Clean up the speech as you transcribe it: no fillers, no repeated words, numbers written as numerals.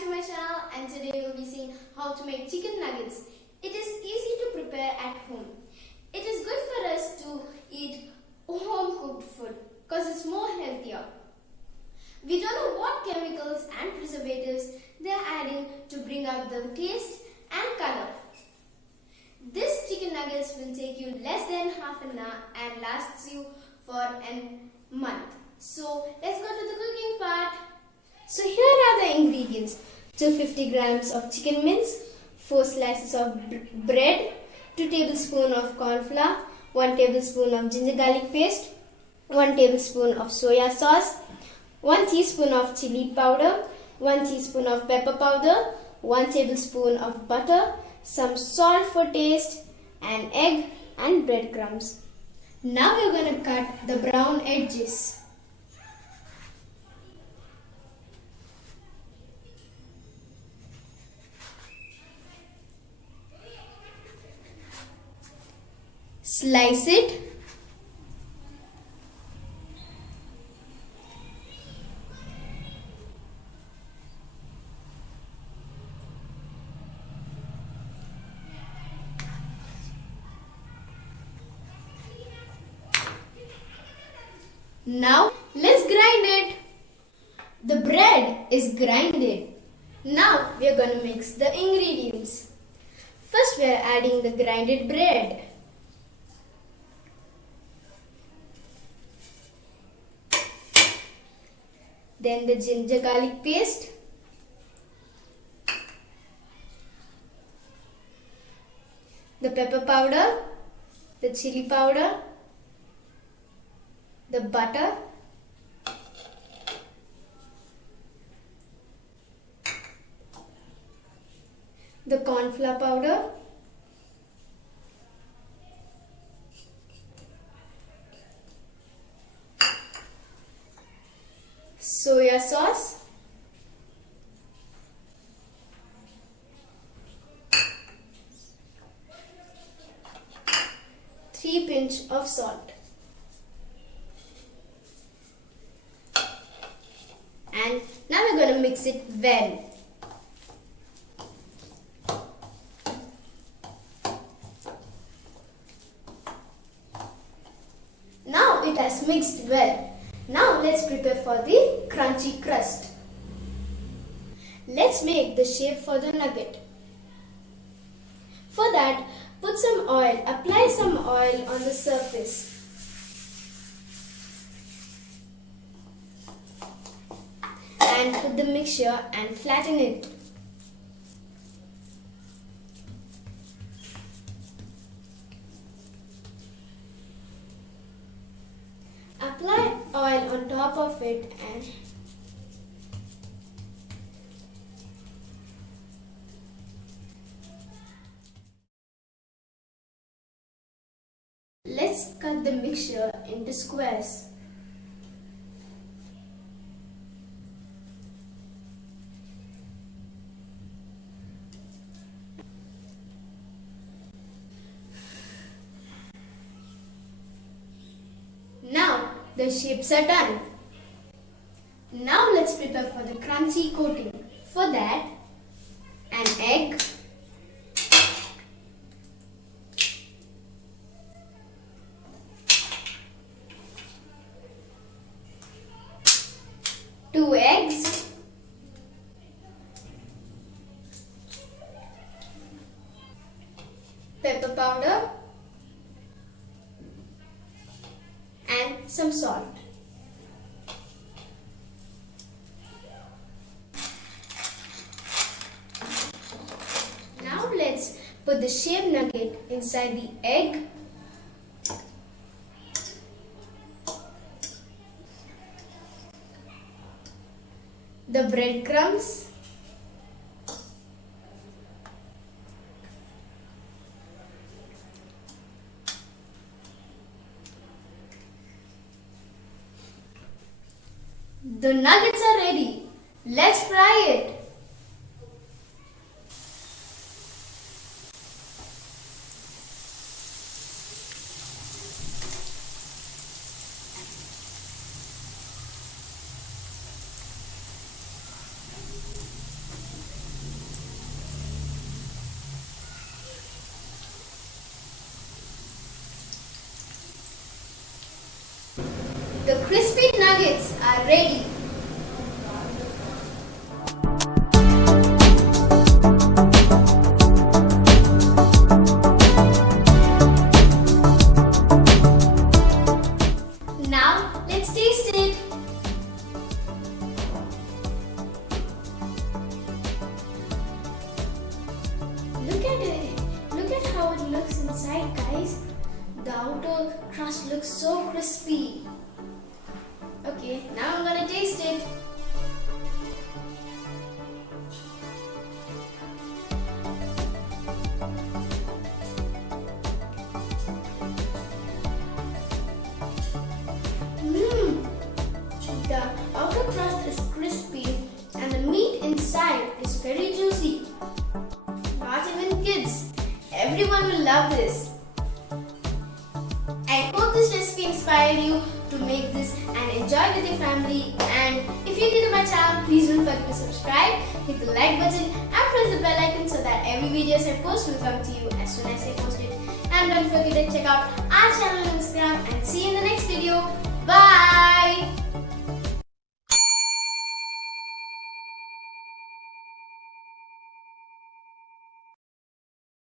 back to my channel, and today we'll be seeing how to make chicken nuggets. It is easy to prepare at home. It is good for us to eat home cooked food because it's more healthier. We don't know what chemicals and preservatives they are adding to bring out the taste and color. This chicken nuggets will take you less than half an hour and lasts you for a month. So let's go to the cooking part. So here are the ingredients: 250 grams of chicken mince, 4 slices of bread, 2 tablespoons of corn flour, 1 tablespoon of ginger garlic paste, 1 tablespoon of soya sauce, 1 teaspoon of chili powder, 1 teaspoon of pepper powder, 1 tablespoon of butter, some salt for taste, an egg and breadcrumbs. Now we're going to cut the brown edges. Slice it. Now let's grind it. The bread is grinded. Now we are going to mix the ingredients. First we are adding the grinded bread. Then the ginger garlic paste, the pepper powder, the chili powder, the butter, the corn flour powder, soya sauce, three pinch of salt, and now we're going to mix it well. Now it has mixed well. Now let's prepare for the crunchy crust. Let's make the shape for the nugget. For that, put some oil, apply some oil on the surface. And put the mixture and flatten it. Apply oil on top of it and let's cut the mixture into squares. Now the shapes are done. Now let's prepare for the crunchy coating. For that, an egg, two eggs, pepper powder, and some salt. Now let's put the shaved nugget inside the egg, the breadcrumbs, the nuggets are ready. Let's fry it. nuggets are ready. Now let's taste it. Look at it. Look at how it looks inside, guys. The outer crust looks so crispy. Okay, now I'm gonna taste it. The outer crust is crispy and the meat inside is very juicy. Not even kids. Everyone will love this. I hope this recipe inspired you to make this and enjoy with your family. And if you're new to my channel, please don't forget to subscribe, hit the like button and press the bell icon so that every video I post will come to you as soon as I post it. And don't forget to check out our channel on Instagram and see you in the next video.